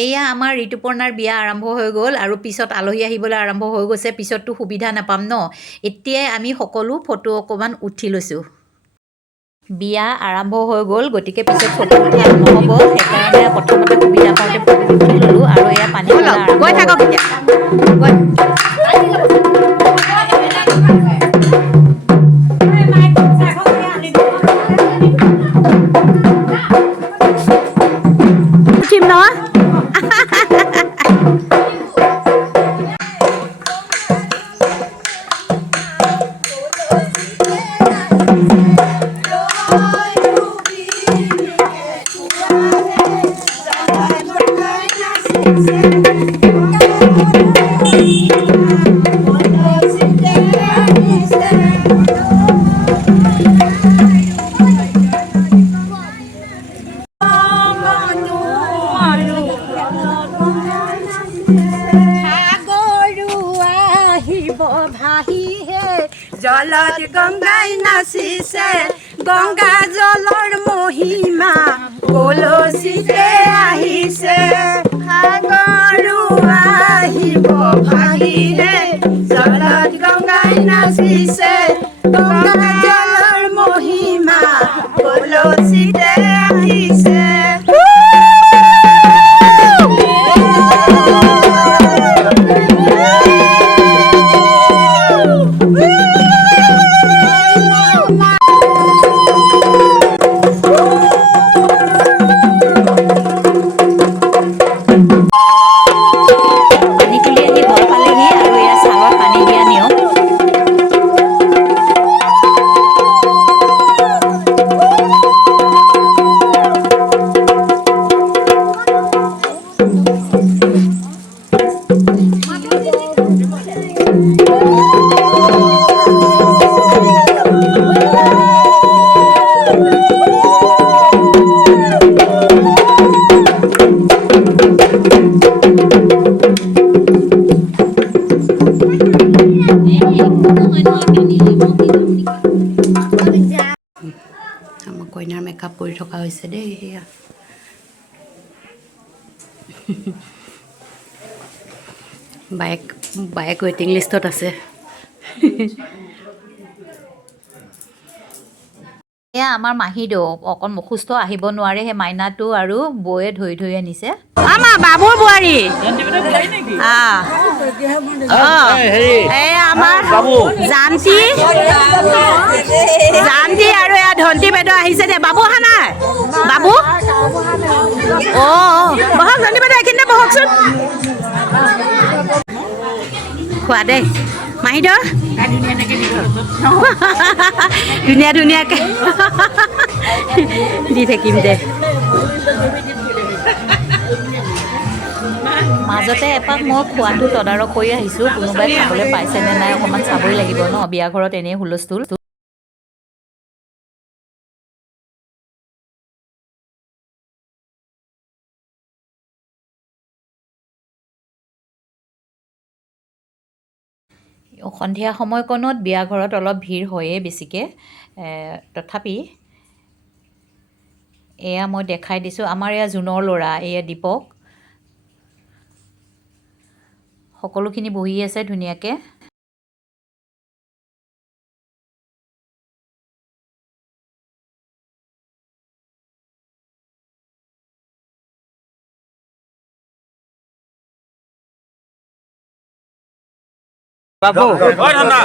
এয়া আমাৰ ঋতুপৰ্ণাৰ বিয়া আৰম্ভ হৈ গ'ল আৰু পিছত আলহী আহিবলৈ আৰম্ভ হৈ গৈছে। পিছততো সুবিধা নাপাম ন। এতিয়াই আমি সকলো ফটো অকণমান উঠি লৈছোঁ। বিয়া আৰম্ভ হৈ গ'ল, গতিকে পিছত ফটো উঠা নহ'ব, সেইকাৰণে প্ৰথমতে সুবিধা পাওঁতে ফটো উঠি ল'লোঁ। আৰু এয়া পানী তোলা আৰম্ভ হ'ল। উঠিম ন? জলত গংগাই নাচিছে, গংগা জলৰ মহিমা কলচিতে আহিছে। সাগৰো আহিব ভাগিহে, জলত গংগাই নাচিছে, গংগা জলৰ মহিমা কলচিতে আহিছে। আমাৰ কইনাৰ মেকআপ কৰি থকা হৈছে দেই। সেয়া বাইক ৱেইটিং লিষ্টত আছে। এয়া আমাৰ মাহীদেউ অকণ অসুস্থ, আহিব নোৱাৰে। সেই মাইনাটো আৰু বৌয়ে ধৰি ধৰি আনিছে। আমাৰ বাবুৰ বোৱাৰী আমাৰ জানটি আৰু এয়া ধন্তি বাইদেউ আহিছে দে। বাবু অহা নাই? বাবু বহক, ধন্তি বাইদেউ এইখিনিতে বহকচোন। খোৱা দেই মাহীদেউ, ধুনীয়া ধুনীয়াকৈ দি থাকিম দে। মাজতে এপাক মই খোৱাটো তদাৰক কৰি আহিছোঁ। কোনোবাই খাবলৈ পাইছেনে নাই অকণমান চাবই লাগিব ন, বিয়া ঘৰত এনেই হুলস্থুল। সন্ধিয়া সময়কণত বিয়া ঘৰত অলপ ভিৰ হয়েই বেছিকৈ। তথাপি এয়া মই দেখাই দিছোঁ, আমাৰ এয়া জোনৰ ল'ৰা, এয়া দীপক, সকলোখিনি বহি আছে ধুনীয়াকৈ।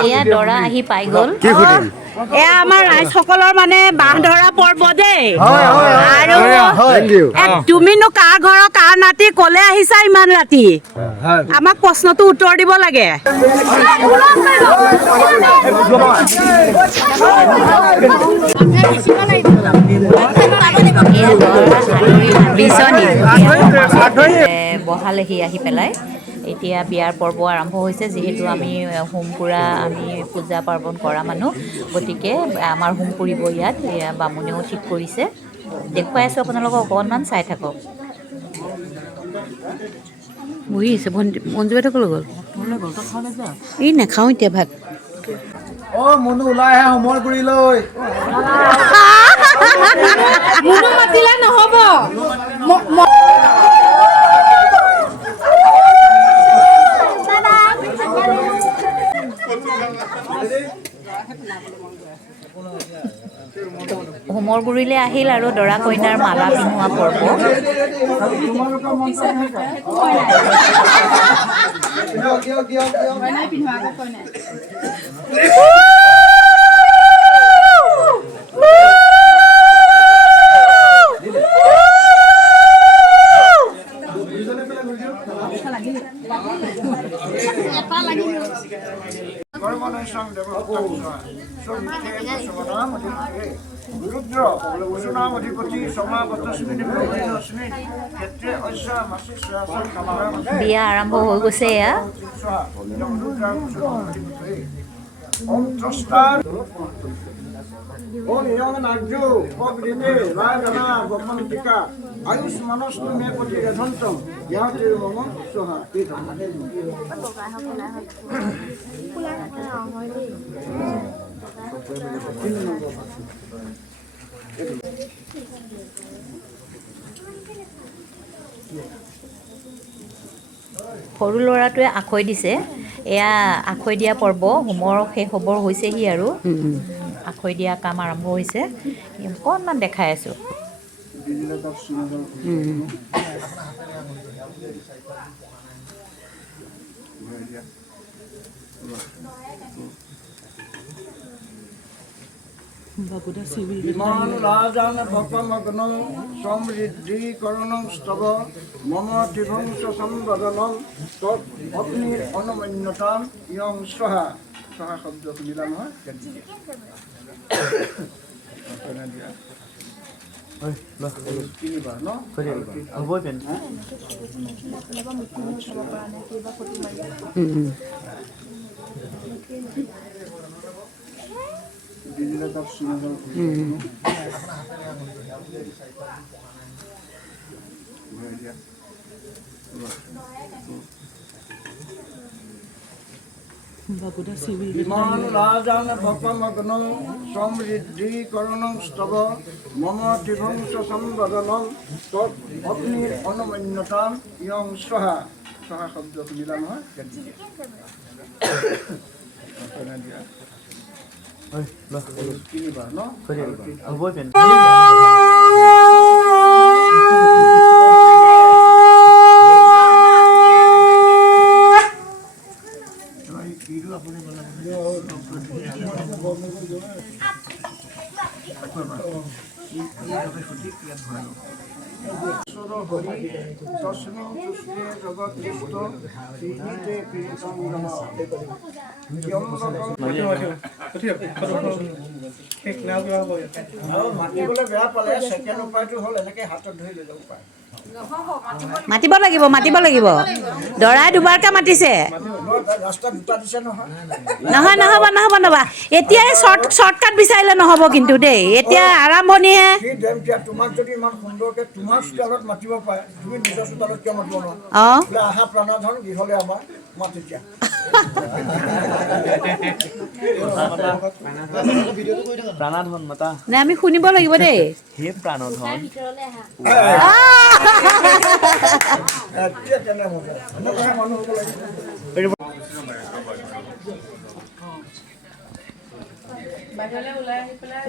এয়া দৰা আহি পাই গ'ল। এয়া আমাৰ ৰাইজসকলৰ মানে বাঁহ ধৰা পৰ্ব দেই। আৰু তুমিনো কাৰ ঘৰৰ কাৰ নাতি ক'লে আহিছা ইমান ৰাতি? আমাক প্ৰশ্নটো উত্তৰ দিব লাগে। বহালেহি আহি পেলাই। এতিয়া বিয়াৰ পৰ্ব আৰম্ভ হৈছে। যিহেতু আমি হোম পুৰা, আমি পূজা পাৰ্বণ কৰা মানুহ, গতিকে আমাৰ হোম পুৰিব ইয়াত। এয়া বামুণেও ঠিক কৰিছে। দেখুৱাই আছোঁ আপোনালোকক, অকণমান চাই থাকক। বহি আছে মঞ্জু বাইদেউ ক'লৈ গ'ল? এই নাখাওঁ এতিয়া ভাত। মনু ওলাই আহে সমৰগুৰিলৈ। মুনু মাতিলে নহ'ব। গুৰিলৈ আহিল আৰু দৰা কইনাৰ মালা পিন্ধোৱা পৰ্ব। তোমালোকৰ মন্তব্য বিয়া আৰম্ভ হৈ গৈছে এয়া। সৰু ল'ৰাটোৱে আখৈ দিছে। এয়া আখৈ দিয়া পৰ্ব, হোমৰ শেষ হ'বৰ হৈছেহি আৰু আখৈ দিয়া কাম আৰম্ভ হৈছে। অকণমান দেখাই আছোঁ। রাজান ভকমগ্নং সমৃদ্ধিকরণং স্তব মম ত্রিভংস সম্বদনং তৎ অগ্নির অনুমন্যতাম ইয়ং স্বহা। স্বহা শব্দ শুনিলা নহয়? তিনিবাৰ ন? বিমান রাজান ভকমগ্নং সমৃদ্ধিকরণং স্তব মম ত্রিভংস সম্বদনং তৎ অগ্নির অনুমন্যতাম ইয়ং স্বহা। স্বহা শব্দ শুনিলা নহয়? তিনিবাৰ ন? মাতিবলৈ বেয়া পালে ছেকেণ্ড উপায়টো হ'ল এনেকৈ হাতত ধৰি লৈ যাব পাৰে। মাতিব লাগিব, মাতিব লাগিব। দৰাই দুবাৰকৈ মাতিছে। ৰাস্তাত দুটা দিছে নহয়। নহয়, নহ'ব, নহ'ব, নহ'ব। এতিয়াই শ্বৰ্টকাট বিচাৰিলে নহ'ব কিন্তু দেই, এতিয়া আৰম্ভণিহে। তোমাক যদি ইমান সুন্দৰকৈ তোমাৰ চোতালত মাতিব পাৰে, তুমি নিজৰ চোতালত কিয় মাতিব নোৱাৰা? অঁ, বোলে আহা প্ৰাণাধন গৃহলৈ আমাৰ মাত এতিয়া। প্ৰাণাধন মাতা নে আমি শুনিব লাগিব দেই। হে প্ৰাণধন এতিয়া কেনে হ'ব? এনেকুৱাহে মানুহ হ'ব লাগিব। বাহিৰলৈ ওলাই আহি পেলাই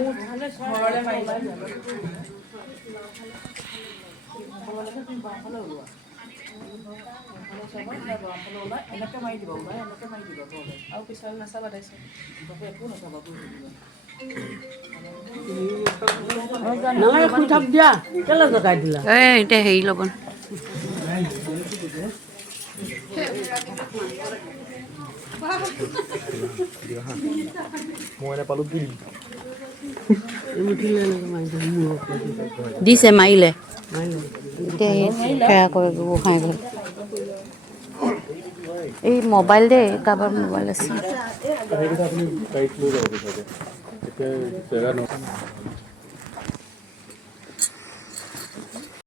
ঘৰলৈ মাৰিবা। এনেকৈ মাৰি দিব, ওলাই এনেকৈ মাৰি দিব আৰু পিছলৈ নাচাবা তাইছে একো নাচাবা। এতিয়া হেৰি ল'ব। দিছে মাৰিলে এতিয়া সেয়া কৰে গোসাঁই ঘৰ। এই মোবাইল দেই, কাৰোবাৰ মোবাইল আছে।